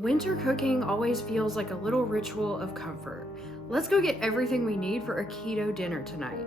Winter cooking always feels like a little ritual of comfort. Let's go get everything we need for a keto dinner tonight.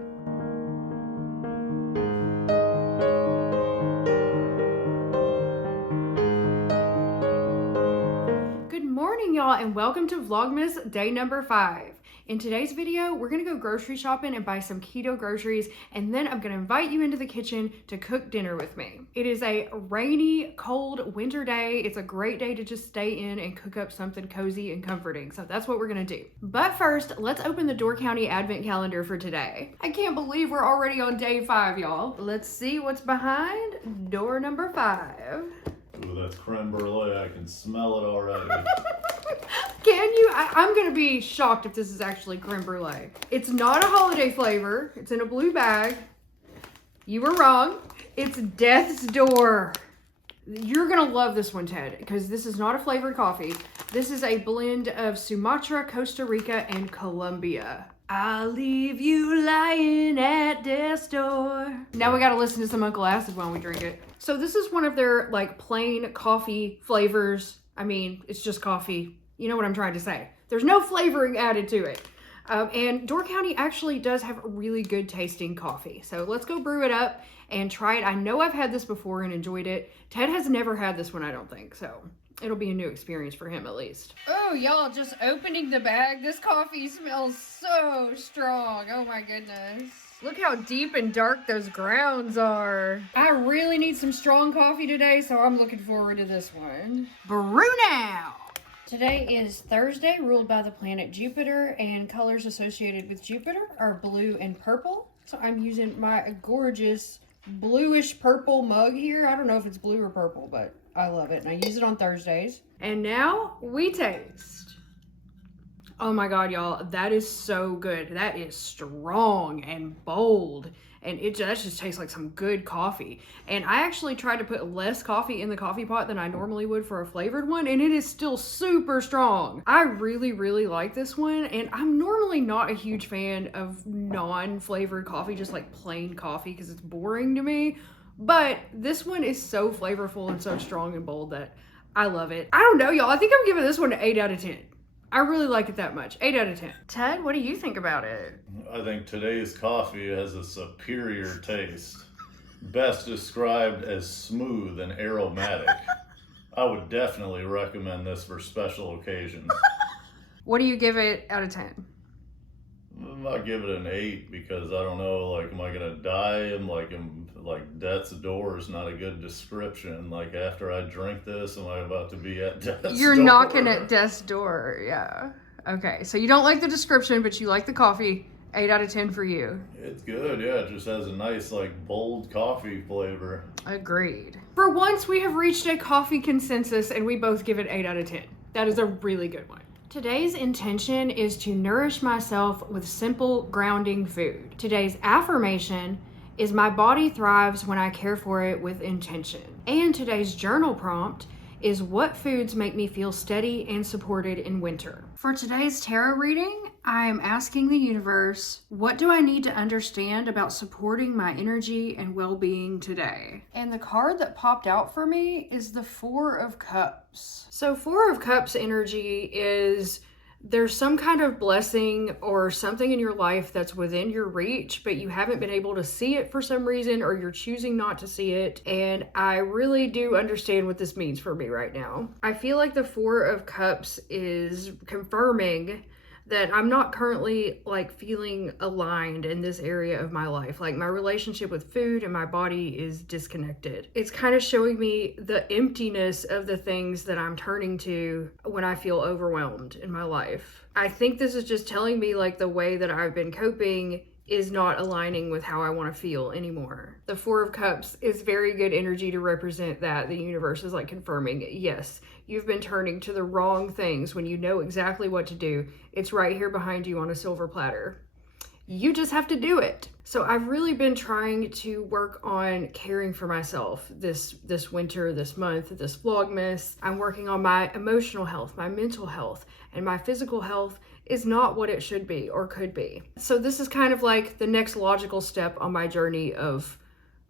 Good morning, y'all, and welcome to Vlogmas day number 5. In today's video, we're gonna go grocery shopping and buy some keto groceries, and then I'm gonna invite you into the kitchen to cook dinner with me. It is a rainy, cold winter day. It's a great day to just stay in and cook up something cozy and comforting. So that's what we're gonna do. But first, let's open the Door County Advent Calendar for today. I can't believe we're already on day 5, y'all. Let's see what's behind door number 5. Ooh, that's creme brulee. I can smell it already. Can you? I'm gonna be shocked if this is actually creme brulee. It's not a holiday flavor. It's in a blue bag. You were wrong. It's Death's Door. You're gonna love this one, Ted, because this is not a flavored coffee. This is a blend of Sumatra, Costa Rica, and Colombia. I'll leave you lying at death's door. Now we gotta listen to some Uncle Acid while we drink it. So this is one of their like plain coffee flavors. I mean, it's just coffee. You know what I'm trying to say. There's no flavoring added to it. And Door County actually does have really good tasting coffee. So let's go brew it up and try it. I know I've had this before and enjoyed it. Ted has never had this one, I don't think. So it'll be a new experience for him at least. Oh, y'all, just opening the bag. This coffee smells so strong. Oh my goodness. Look how deep and dark those grounds are. I really need some strong coffee today, so I'm looking forward to this one. Brew now! Today is Thursday, ruled by the planet Jupiter, and colors associated with Jupiter are blue and purple. So I'm using my gorgeous bluish purple mug here. I don't know if it's blue or purple, but I love it, and I use it on Thursdays. And now we taste. Oh my God, y'all, that is so good. That is strong and bold. And that just tastes like some good coffee. And I actually tried to put less coffee in the coffee pot than I normally would for a flavored one, and it is still super strong. I really, really like this one, and I'm normally not a huge fan of non-flavored coffee, just like plain coffee, because it's boring to me. But this one is so flavorful and so strong and bold that I love it. I don't know, y'all. I think I'm giving this one an 8 out of 10. I really like it that much. 8 out of 10. Ted, what do you think about it? I think today's coffee has a superior taste. Best described as smooth and aromatic. I would definitely recommend this for special occasions. What do you give it out of 10? I give it an 8 because I don't know, like, am I gonna die? Like death's door is not a good description. Like, after I drink this, am I about to be at death's door? You're knocking at death's door, yeah. Okay, so you don't like the description, but you like the coffee. 8 out of 10 for you. It's good, yeah. It just has a nice, like, bold coffee flavor. Agreed. For once, we have reached a coffee consensus, and we both give it 8 out of 10. That is a really good one. Today's intention is to nourish myself with simple, grounding food. Today's affirmation is my body thrives when I care for it with intention. And today's journal prompt is what foods make me feel steady and supported in winter. For today's tarot reading, I am asking the universe, what do I need to understand about supporting my energy and well-being today? And the card that popped out for me is the 4 of Cups. So 4 of Cups energy is there's some kind of blessing or something in your life that's within your reach, but you haven't been able to see it for some reason, or you're choosing not to see it. And I really do understand what this means for me right now. I feel like the 4 of Cups is confirming that I'm not currently like feeling aligned in this area of my life. Like my relationship with food and my body is disconnected. It's kind of showing me the emptiness of the things that I'm turning to when I feel overwhelmed in my life. I think this is just telling me like the way that I've been coping is not aligning with how I want to feel anymore. The 4 of Cups is very good energy to represent that. The universe is like confirming, yes, you've been turning to the wrong things when you know exactly what to do. It's right here behind you on a silver platter. You just have to do it. So I've really been trying to work on caring for myself this winter, this month, this Vlogmas. I'm working on my emotional health, my mental health, and my physical health is not what it should be or could be. So this is kind of like the next logical step on my journey of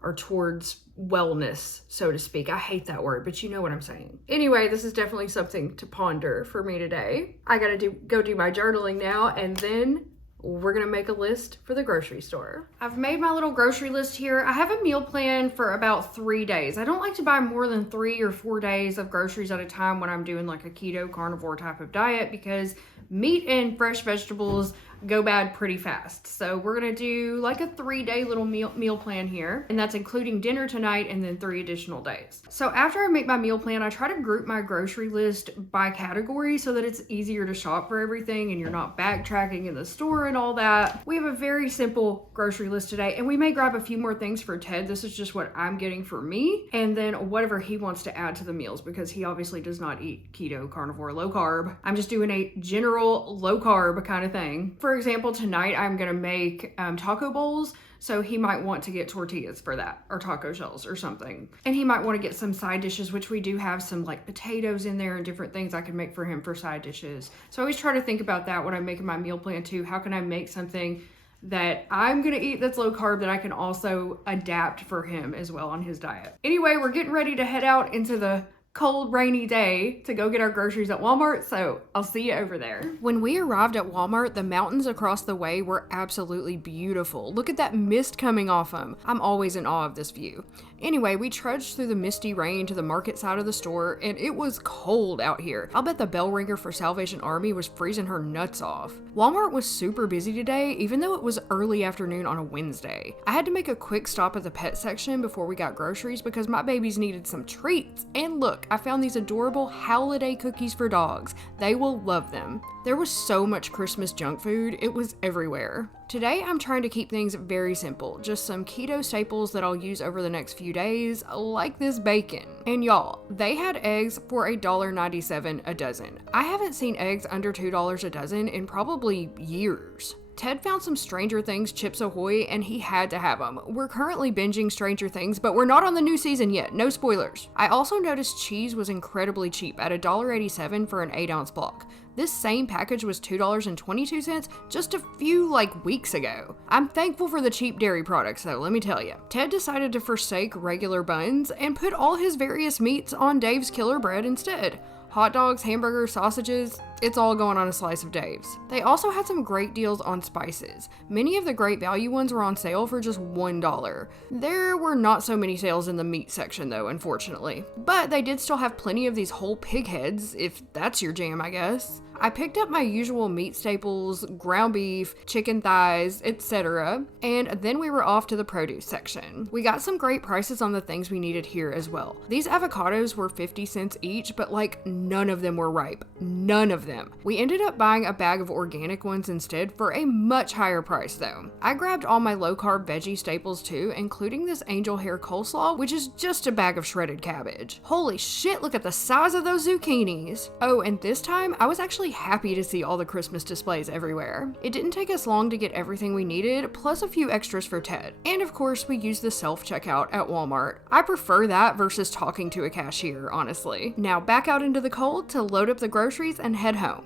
or towards wellness, so to speak. I hate that word, but you know what I'm saying. Anyway, this is definitely something to ponder for me today. I gotta go do my journaling now, and then we're gonna make a list for the grocery store. I've made my little grocery list here. I have a meal plan for about 3 days. I don't like to buy more than 3 or 4 days of groceries at a time when I'm doing like a keto carnivore type of diet, because meat and fresh vegetables go bad pretty fast. So we're gonna do like a 3-day little meal plan here, and that's including dinner tonight and then 3 additional days. So after I make my meal plan, I try to group my grocery list by category so that it's easier to shop for everything and you're not backtracking in the store and all that. We have a very simple grocery list today, and we may grab a few more things for Ted. This is just what I'm getting for me, and then whatever he wants to add to the meals, because he obviously does not eat keto, carnivore, low carb. I'm just doing a general low carb kind of thing. For example, tonight I'm gonna make taco bowls, so he might want to get tortillas for that, or taco shells or something. And he might want to get some side dishes, which we do have some like potatoes in there and different things I can make for him for side dishes. So I always try to think about that when I'm making my meal plan too. How can I make something that I'm gonna eat that's low carb that I can also adapt for him as well on his diet? Anyway, we're getting ready to head out into the cold, rainy day to go get our groceries at Walmart, so I'll see you over there. When we arrived at Walmart, the mountains across the way were absolutely beautiful. Look at that mist coming off them. I'm always in awe of this view. Anyway, we trudged through the misty rain to the market side of the store, and it was cold out here. I'll bet the bell ringer for Salvation Army was freezing her nuts off. Walmart was super busy today, even though it was early afternoon on a Wednesday. I had to make a quick stop at the pet section before we got groceries because my babies needed some treats. And look, I found these adorable holiday cookies for dogs. They will love them. There was so much Christmas junk food, it was everywhere. Today I'm trying to keep things very simple, just some keto staples that I'll use over the next few days, like this bacon. And y'all, they had eggs for $1.97 a dozen. I haven't seen eggs under $2 a dozen in probably years. Ted found some Stranger Things Chips Ahoy, and he had to have them. We're currently binging Stranger Things, but we're not on the new season yet, no spoilers. I also noticed cheese was incredibly cheap at $1.87 for an 8-ounce block. This same package was $2.22 just a few weeks ago. I'm thankful for the cheap dairy products though, let me tell you. Ted decided to forsake regular buns and put all his various meats on Dave's Killer Bread instead. Hot dogs, hamburgers, sausages, it's all going on a slice of Dave's. They also had some great deals on spices. Many of the great value ones were on sale for just $1. There were not so many sales in the meat section though, unfortunately. But they did still have plenty of these whole pig heads, if that's your jam, I guess. I picked up my usual meat staples, ground beef, chicken thighs, etc. And then we were off to the produce section. We got some great prices on the things we needed here as well. These avocados were 50 cents each, but none of them were ripe. None of them. We ended up buying a bag of organic ones instead for a much higher price though. I grabbed all my low-carb veggie staples too, including this angel hair coleslaw, which is just a bag of shredded cabbage. Holy shit, look at the size of those zucchinis. Oh, and this time I was actually happy to see all the Christmas displays everywhere. It didn't take us long to get everything we needed, plus a few extras for Ted. And of course, we used the self-checkout at Walmart. I prefer that versus talking to a cashier, honestly. Now back out into the cold to load up the groceries and head home.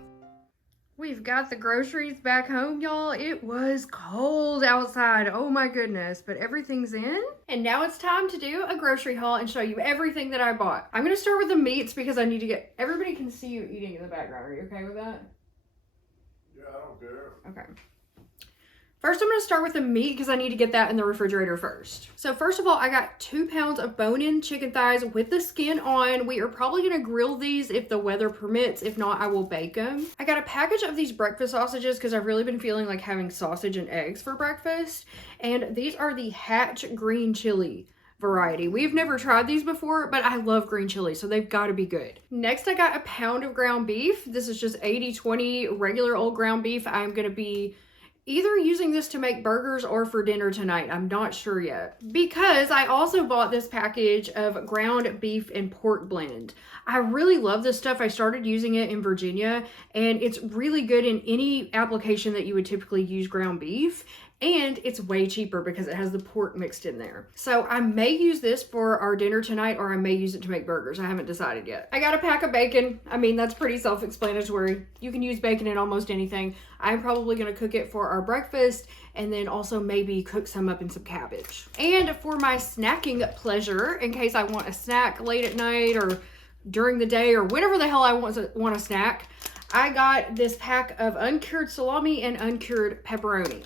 We've got the groceries back home, y'all. It was cold outside. Oh my goodness, but everything's in. And now it's time to do a grocery haul and show you everything that I bought. I'm gonna start with the meats because I need to get, everybody can see you eating in the background. Are you okay with that? Yeah, I don't care. Okay. First, I'm going to start with the meat because I need to get that in the refrigerator first. So first of all, I got 2 pounds of bone-in chicken thighs with the skin on. We are probably going to grill these if the weather permits. If not, I will bake them. I got a package of these breakfast sausages because I've really been feeling like having sausage and eggs for breakfast. And these are the Hatch green chili variety. We've never tried these before, but I love green chili, so they've got to be good. Next, I got a pound of ground beef. This is just 80-20 regular old ground beef. I'm going to be either using this to make burgers or for dinner tonight. I'm not sure yet. Because I also bought this package of ground beef and pork blend. I really love this stuff. I started using it in Virginia, and it's really good in any application that you would typically use ground beef. And it's way cheaper because it has the pork mixed in there. So I may use this for our dinner tonight, or I may use it to make burgers. I haven't decided yet. I got a pack of bacon. I mean, that's pretty self-explanatory. You can use bacon in almost anything. I'm probably gonna cook it for our breakfast, and then also maybe cook some up in some cabbage. And for my snacking pleasure, in case I want a snack late at night or during the day or whenever the hell I want a snack, I got this pack of uncured salami and uncured pepperoni.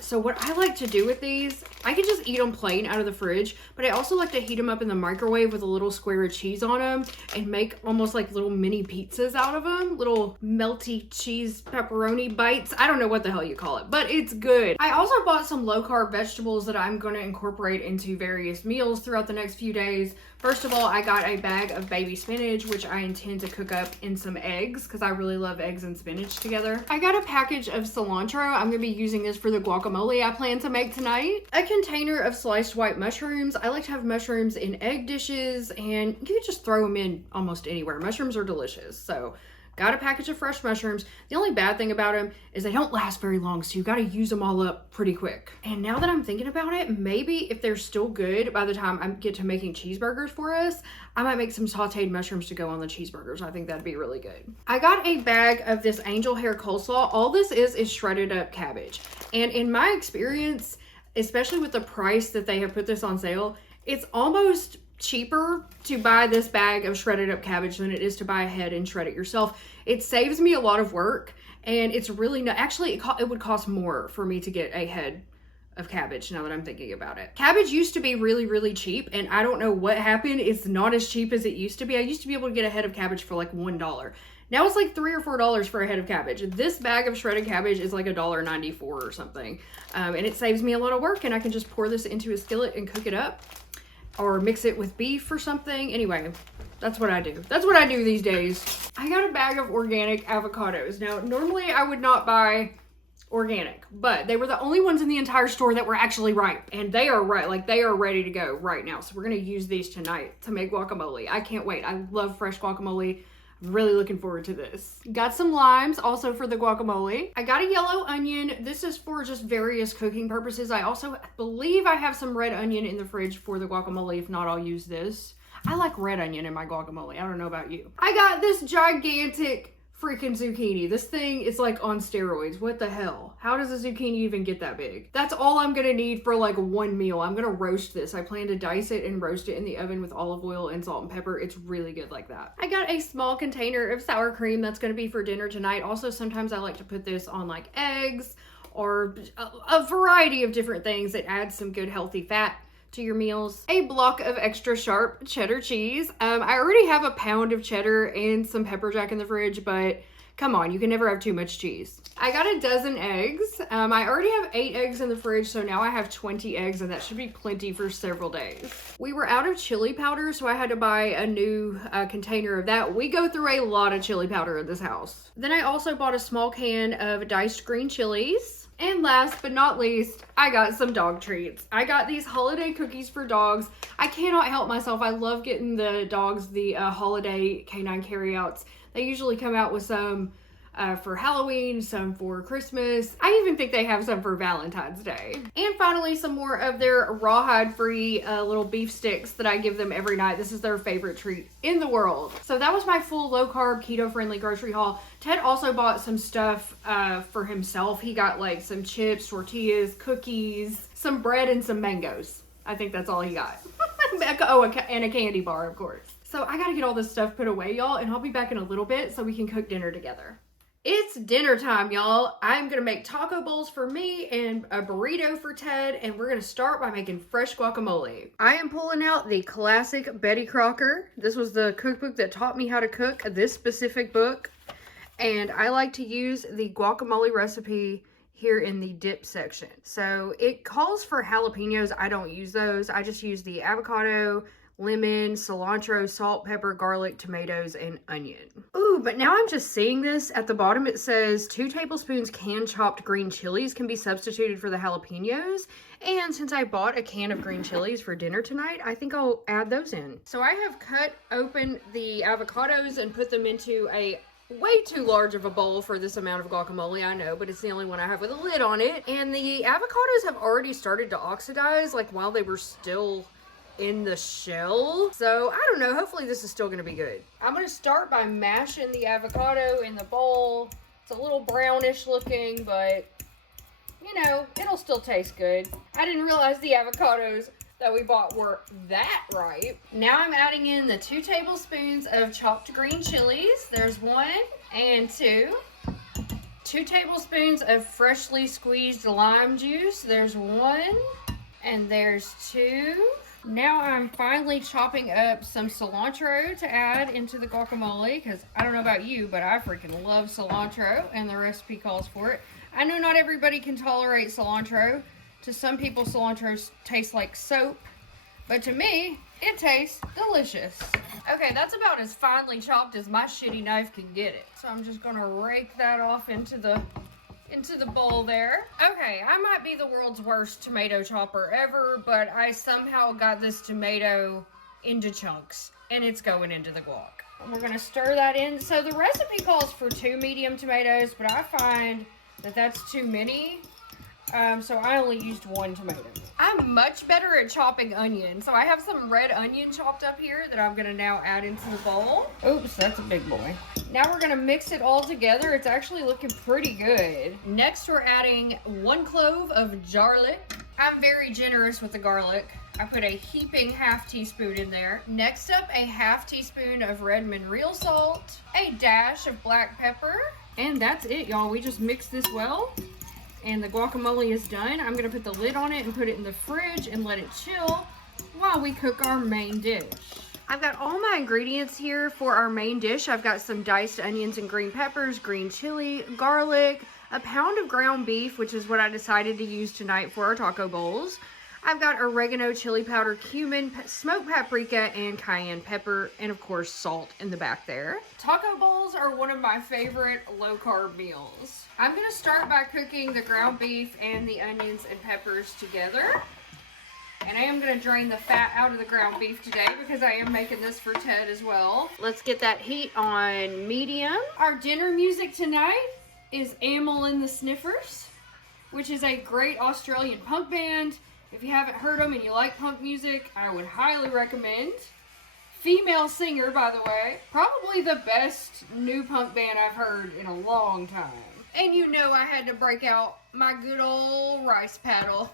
So what I like to do with these, I can just eat them plain out of the fridge, but I also like to heat them up in the microwave with a little square of cheese on them and make almost like little mini pizzas out of them. Little melty cheese pepperoni bites. I don't know what the hell you call it, but it's good. I also bought some low-carb vegetables that I'm going to incorporate into various meals throughout the next few days. First of all, I got a bag of baby spinach, which I intend to cook up in some eggs because I really love eggs and spinach together. I got a package of cilantro. I'm going to be using this for the guacamole I plan to make tonight. A container of sliced white mushrooms. I like to have mushrooms in egg dishes, and you can just throw them in almost anywhere. Mushrooms are delicious. So got a package of fresh mushrooms. The only bad thing about them is they don't last very long, so you got to use them all up pretty quick. And now that I'm thinking about it, maybe if they're still good by the time I get to making cheeseburgers for us, I might make some sauteed mushrooms to go on the cheeseburgers. I think that'd be really good. I got a bag of this angel hair coleslaw. All this is shredded up cabbage. And in my experience, especially with the price that they have put this on sale, it's almost cheaper to buy this bag of shredded up cabbage than it is to buy a head and shred it yourself. It saves me a lot of work, and it's really not, actually it would cost more for me to get a head of cabbage now that I'm thinking about it. Cabbage used to be really, really cheap, and I don't know what happened. It's not as cheap as it used to be. I used to be able to get a head of cabbage for like $1. Now it's like $3 or $4 for a head of cabbage. This bag of shredded cabbage is like $1.94 or something. And it saves me a lot of work, and I can just pour this into a skillet and cook it up, or mix it with beef or something. Anyway, that's what I do. That's what I do these days. I got a bag of organic avocados. Now, normally I would not buy organic, but they were the only ones in the entire store that were actually ripe, and they are right, like they are ready to go right now. So we're gonna use these tonight to make guacamole. I can't wait. I love fresh guacamole. I'm really looking forward to this. Got some limes also for the guacamole. I got a yellow onion. This is for just various cooking purposes. I also believe I have some red onion in the fridge for the guacamole. If not, I'll use this. I like red onion in my guacamole. I don't know about you. I got this gigantic freaking zucchini. This thing is like on steroids. What the hell? How does a zucchini even get that big? That's all I'm gonna need for like one meal. I'm gonna roast this. I plan to dice it and roast it in the oven with olive oil and salt and pepper. It's really good like that. I got a small container of sour cream that's gonna be for dinner tonight. Also, sometimes I like to put this on like eggs or a variety of different things that add some good healthy fat to your meals. A block of extra sharp cheddar cheese. I already have a pound of cheddar and some pepper jack in the fridge, but come on, you can never have too much cheese. I got a dozen eggs. I already have 8 eggs in the fridge, so now I have 20 eggs, and that should be plenty for several days. We were out of chili powder, so I had to buy a new container of that. We go through a lot of chili powder in this house. Then I also bought a small can of diced green chilies. And last but not least, I got some dog treats. I got these holiday cookies for dogs. I cannot help myself. I love getting the dogs the holiday canine carryouts. They usually come out with some for Halloween, some for Christmas. I even think they have some for Valentine's Day. And finally, some more of their rawhide-free little beef sticks that I give them every night. This is their favorite treat in the world. So that was my full low-carb, keto-friendly grocery haul. Ted also bought some stuff for himself. He got like some chips, tortillas, cookies, some bread, and some mangoes. I think that's all he got. Oh, and a candy bar, of course. So I gotta get all this stuff put away, y'all, and I'll be back in a little bit so we can cook dinner together. It's dinner time, y'all. I'm gonna make taco bowls for me and a burrito for Ted, and we're gonna start by making fresh guacamole. I am pulling out the classic Betty Crocker. This was the cookbook that taught me how to cook, this specific book. And I like to use the guacamole recipe here in the dip section. So it calls for jalapenos. I don't use those. I just use the avocado, lemon, cilantro, salt, pepper, garlic, tomatoes, and onion. Ooh, but now I'm just seeing this. At the bottom it says 2 tablespoons canned chopped green chilies can be substituted for the jalapenos. And since I bought a can of green chilies for dinner tonight, I think I'll add those in. So I have cut open the avocados and put them into a way too large of a bowl for this amount of guacamole, I know, but it's the only one I have with a lid on it. And the avocados have already started to oxidize, like while they were still in the shell. So I don't know, hopefully this is still gonna be good. I'm gonna start by mashing the avocado in the bowl. It's a little brownish looking, but you know, it'll still taste good. I didn't realize the avocados that we bought were that ripe. Now I'm adding in the 2 tablespoons of chopped green chilies. There's 1 and 2. 2 tablespoons of freshly squeezed lime juice. There's 1 and there's 2. Now I'm finally chopping up some cilantro to add into the guacamole, because I don't know about you, but I freaking love cilantro and the recipe calls for it. I know not everybody can tolerate cilantro. To some people, cilantro tastes like soap, but to me, it tastes delicious. Okay, that's about as finely chopped as my shitty knife can get it. So I'm just gonna rake that off into the bowl there. Okay, I might be the world's worst tomato chopper ever, but I somehow got this tomato into chunks, and it's going into the guac. And we're gonna stir that in. So the recipe calls for 2 medium tomatoes, but I find that that's too many. So I only used 1 tomato. I'm much better at chopping onion. So I have some red onion chopped up here that I'm gonna now add into the bowl. Oops, that's a big boy. Now we're gonna mix it all together. It's actually looking pretty good. Next, we're adding 1 clove of garlic. I'm very generous with the garlic. I put a heaping half teaspoon in there. Next up, a half teaspoon of Redmond real salt, a dash of black pepper. And that's it, y'all. We just mix this well. And the guacamole is done. I'm gonna put the lid on it and put it in the fridge and let it chill while we cook our main dish. I've got all my ingredients here for our main dish. I've got some diced onions and green peppers, green chili, garlic, a pound of ground beef, which is what I decided to use tonight for our taco bowls. I've got oregano, chili powder, cumin, smoked paprika, and cayenne pepper, and of course salt in the back there. Taco bowls are one of my favorite low-carb meals. I'm gonna start by cooking the ground beef and the onions and peppers together. And I am gonna drain the fat out of the ground beef today because I am making this for Ted as well. Let's get that heat on medium. Our dinner music tonight is Amyl and the Sniffers, which is a great Australian punk band. If you haven't heard them and you like punk music, I would highly recommend. Female singer, by the way. Probably the best new punk band I've heard in a long time. And you know I had to break out my good old rice paddle.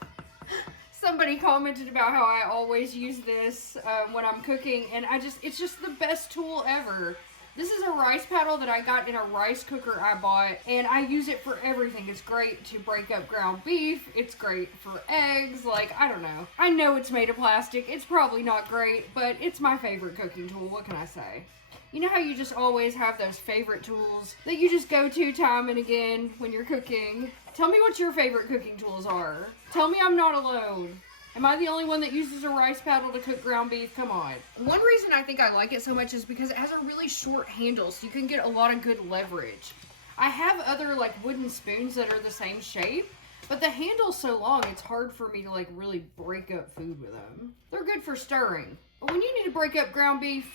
Somebody commented about how I always use this when I'm cooking, and it's just the best tool ever. This is a rice paddle that I got in a rice cooker I bought, and I use it for everything. It's great to break up ground beef. It's great for eggs. Like, I don't know. I know it's made of plastic. It's probably not great, but it's my favorite cooking tool. What can I say? You know how you just always have those favorite tools that you just go to time and again when you're cooking? Tell me what your favorite cooking tools are. Tell me I'm not alone. Am I the only one that uses a rice paddle to cook ground beef? Come on. One reason I think I like it so much is because it has a really short handle, so you can get a lot of good leverage. I have other like wooden spoons that are the same shape, but the handle's so long, it's hard for me to like really break up food with them. They're good for stirring. But when you need to break up ground beef,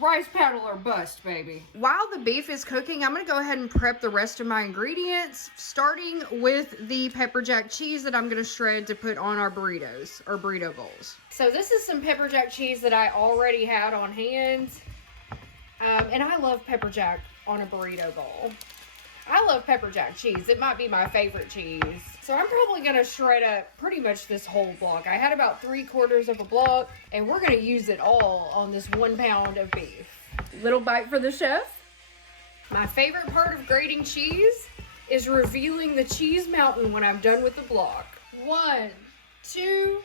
rice paddle or bust, baby. While the beef is cooking, I'm gonna go ahead and prep the rest of my ingredients, starting with the pepper jack cheese that I'm gonna shred to put on our burritos, or burrito bowls. So this is some pepper jack cheese that I already had on hand. And I love pepper jack on a burrito bowl. I love pepper jack cheese. It might be my favorite cheese. So I'm probably going to shred up pretty much this whole block. I had about 3/4 of a block, and we're going to use it all on this 1 pound of beef. Little bite for the chef. My favorite part of grating cheese is revealing the cheese mountain when I'm done with the block. 1, 2,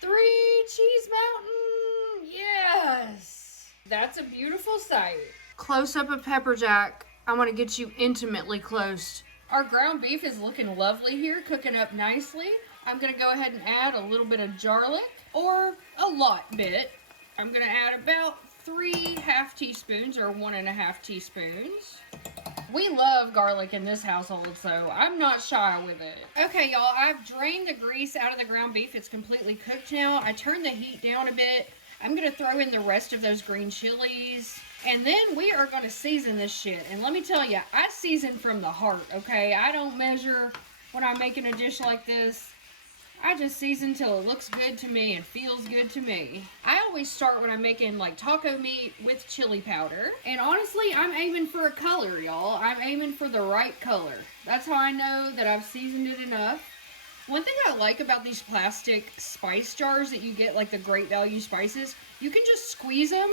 3, cheese mountain. Yes. That's a beautiful sight. Close up of pepper jack. I want to get you intimately close. Our ground beef is looking lovely here, cooking up nicely. I'm going to go ahead and add a little bit of garlic, or a lot bit. I'm going to add about 3 half teaspoons, or 1.5 teaspoons. We love garlic in this household, so I'm not shy with it. Okay, y'all, I've drained the grease out of the ground beef. It's completely cooked now. I turned the heat down a bit. I'm going to throw in the rest of those green chilies. And then we are going to season this shit. And let me tell you, I season from the heart, okay? I don't measure when I'm making a dish like this. I just season till it looks good to me and feels good to me. I always start when I'm making like taco meat with chili powder. And honestly, I'm aiming for a color, y'all. I'm aiming for the right color. That's how I know that I've seasoned it enough. One thing I like about these plastic spice jars that you get, like the Great Value spices, you can just squeeze them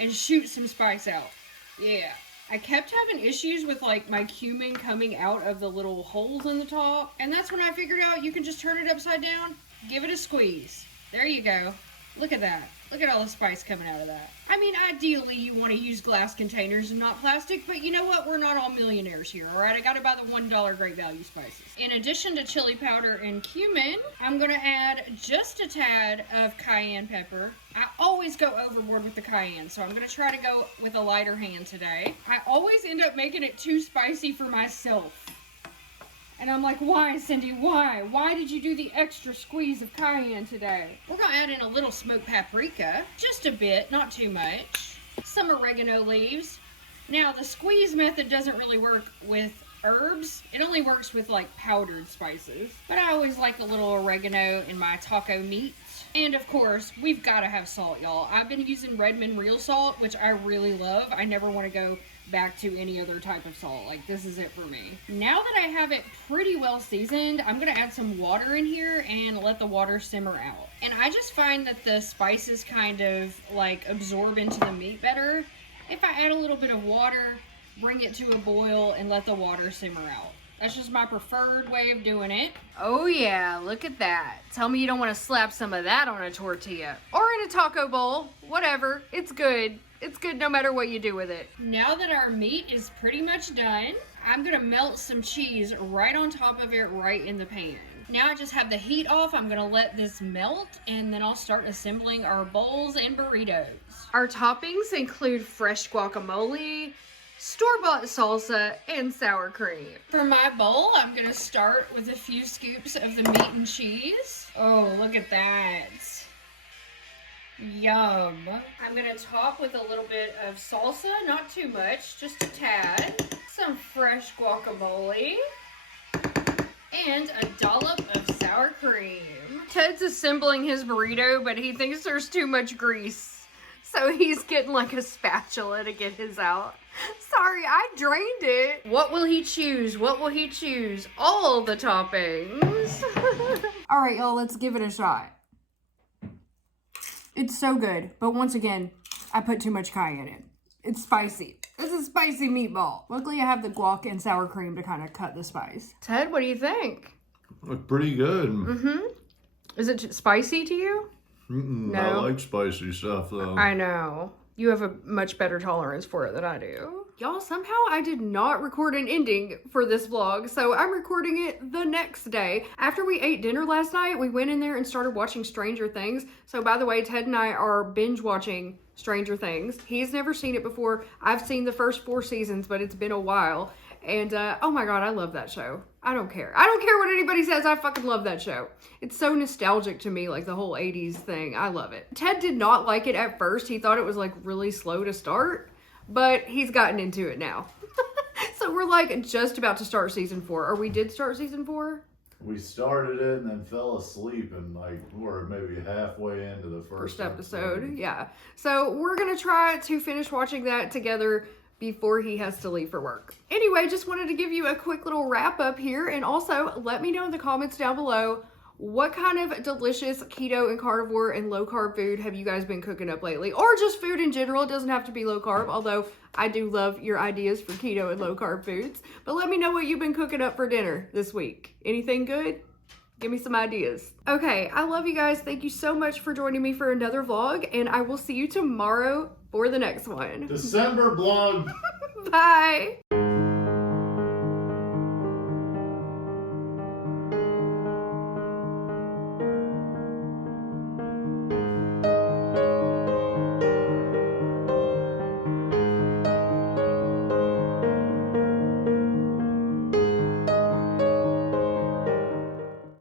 and shoot some spice out. Yeah. I kept having issues with like my cumin coming out of the little holes in the top. And that's when I figured out you can just turn it upside down, give it a squeeze. There you go. Look at that. Look at all the spice coming out of that. I mean, ideally you want to use glass containers and not plastic, but you know what? We're not all millionaires here, alright? I gotta buy the $1 Great Value spices. In addition to chili powder and cumin, I'm gonna add just a tad of cayenne pepper. I always go overboard with the cayenne, so I'm gonna try to go with a lighter hand today. I always end up making it too spicy for myself. And I'm like, why, Cindy, why? Why did you do the extra squeeze of cayenne today? We're gonna add in a little smoked paprika, just a bit, not too much. Some oregano leaves. Now, the squeeze method doesn't really work with herbs. It only works with like powdered spices. But I always like a little oregano in my taco meat. And of course, we've gotta have salt, y'all. I've been using Redmond real salt, which I really love. I never wanna go back to any other type of salt. Like, this is it for me. Now that I have it pretty well seasoned, I'm gonna add some water in here and let the water simmer out. And I just find that the spices kind of like absorb into the meat better if I add a little bit of water, bring it to a boil, and let the water simmer out. That's just my preferred way of doing it. Oh yeah, look at that. Tell me you don't want to slap some of that on a tortilla or in a taco bowl. Whatever, it's good. It's good no matter what you do with it. Now that our meat is pretty much done, I'm gonna melt some cheese right on top of it right in the pan. Now I just have the heat off. I'm gonna let this melt and then I'll start assembling our bowls and burritos. Our toppings include fresh guacamole, store-bought salsa, and sour cream. For my bowl, I'm gonna start with a few scoops of the meat and cheese. Oh, look at that. Yum. I'm gonna top with a little bit of salsa, not too much, just a tad. Some fresh guacamole. And a dollop of sour cream. Ted's assembling his burrito, but he thinks there's too much grease. So he's getting like a spatula to get his out. Sorry, I drained it. What will he choose? What will he choose? All the toppings. All right, y'all, let's give it a shot. It's so good, but once again, I put too much cayenne in. It's spicy. It's a spicy meatball. Luckily, I have the guac and sour cream to kind of cut the spice. Ted, what do you think? Look pretty good. Mm-hmm. Is it spicy to you? No. I like spicy stuff, though. I know. You have a much better tolerance for it than I do. Y'all, somehow I did not record an ending for this vlog, so I'm recording it the next day. After we ate dinner last night, we went in there and started watching Stranger Things. So by the way, Ted and I are binge watching Stranger Things. He's never seen it before. I've seen the first 4 seasons, but it's been a while. And oh my god, I love that show. I don't care. I don't care what anybody says. I fucking love that show. It's so nostalgic to me, like the whole 80s thing. I love it. Ted did not like it at first. He thought it was like really slow to start, but he's gotten into it now. So we're like just about to start season 4. Or we did start season 4? We started it and then fell asleep and like we're maybe halfway into the first episode. Yeah. So we're going to try to finish watching that together before he has to leave for work. Anyway, just wanted to give you a quick little wrap up here, and also let me know in the comments down below what kind of delicious keto and carnivore and low carb food have you guys been cooking up lately, or just food in general. It doesn't have to be low carb, although I do love your ideas for keto and low carb foods. But let me know what you've been cooking up for dinner this week. Anything good? Give me some ideas. Okay, I love you guys. Thank you so much for joining me for another vlog, and I will see you tomorrow for the next one. December vlog. Bye.